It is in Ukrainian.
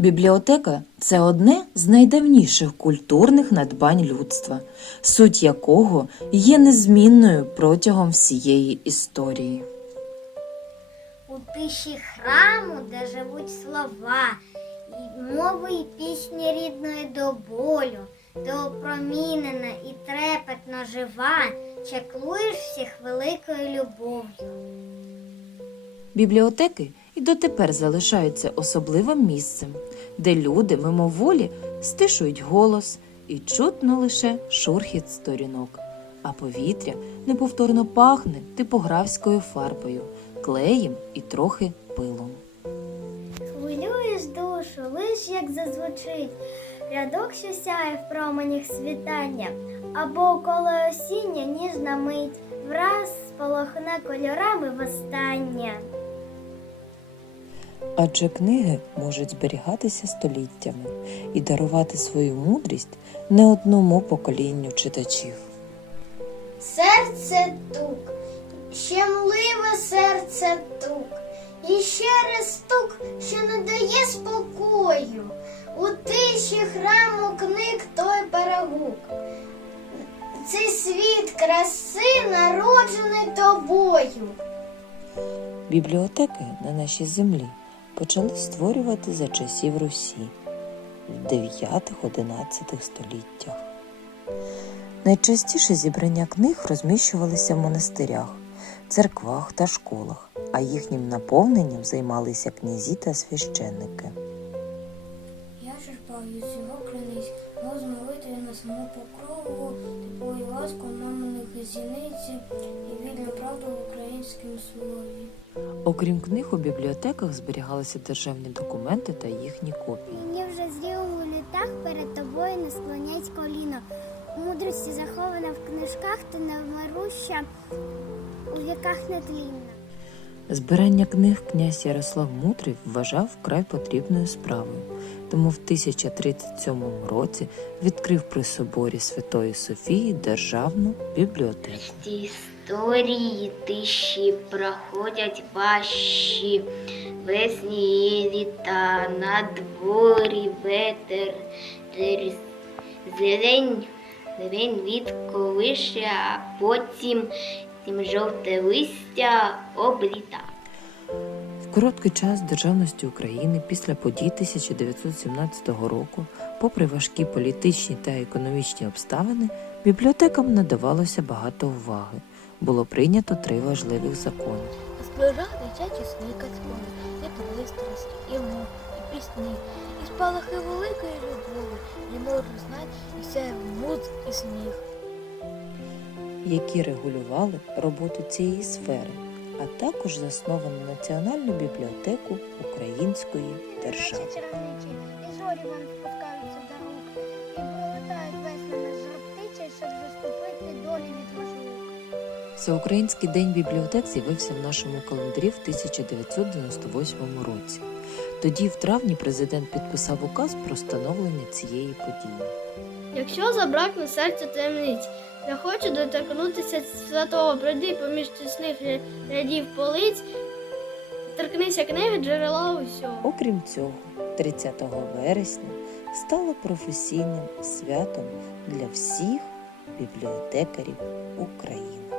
Бібліотека це одне з найдавніших культурних надбань людства, суть якого є незмінною протягом всієї історії. У тиші храму, де живуть слова, і мови і пісні рідної до болю, ти опромінена і трепетно жива, чеклуєш всіх великою любов'ю. Бібліотеки і дотепер залишаються особливим місцем, де люди мимоволі стишують голос і чутно лише шурхіт сторінок, а повітря неповторно пахне типографською фарбою, клеєм і трохи пилом. Хвилюєш душу, лиш як зазвучить, рядок, що сяє в променях світання, або коли осіння ніжна мить, враз сполохне кольорами востаннє. Адже книги можуть зберігатися століттями і дарувати свою мудрість не одному поколінню читачів. Серце тук, щемливе серце тук, і ще раз тук, що не дає спокою. У тиші храму книг той перегук. Цей світ краси народжений тобою. Бібліотеки на нашій землі почали створювати за часів Русі в 9-11 століттях. Найчастіше зібрання книг розміщувалися в монастирях, церквах та школах, а їхнім наповненням займалися князі та священники. Я черпав із його криниць, мов з на саму покрову, теплою ласкою маминих зіниці і вільну правду в українському слові. Окрім книг, у бібліотеках зберігалися державні документи та їхні копії. Мені вже зрів у літах перед тобою не склонять коліно. Мудрості захована в книжках, ти невмируща, у віках нетлінна. Збирання книг князь Ярослав Мудрий вважав вкрай потрібною справою, тому в 1037 році відкрив при соборі Святої Софії державну бібліотеку. Історії тиші проходять важчі весні літа, на дворі ветер, зелень, зелень від колише, а потім тим жовте листя обліта. В короткий час державності України після подій 1917 року, попри важкі політичні та економічні обставини, бібліотекам надавалося багато уваги. Було прийнято три важливих закони. Збирав дитячі свої казкони, і пристрасті, і мук, і пісні, і спалахи великої любові, і можу знати, і сяє муз і сміх. які регулювали роботу цієї сфери, а також засновано Національну бібліотеку Української держави. Всеукраїнський день бібліотек з'явився в нашому календарі в 1998 році. Тоді, в травні, президент підписав указ про встановлення цієї події. Якщо забракне серця таємниць, я хочу доторкнутися святого, пройди поміж тісних рядів полиць, торкнися книги джерела усього. Окрім цього, 30 вересня стало професійним святом для всіх бібліотекарів України.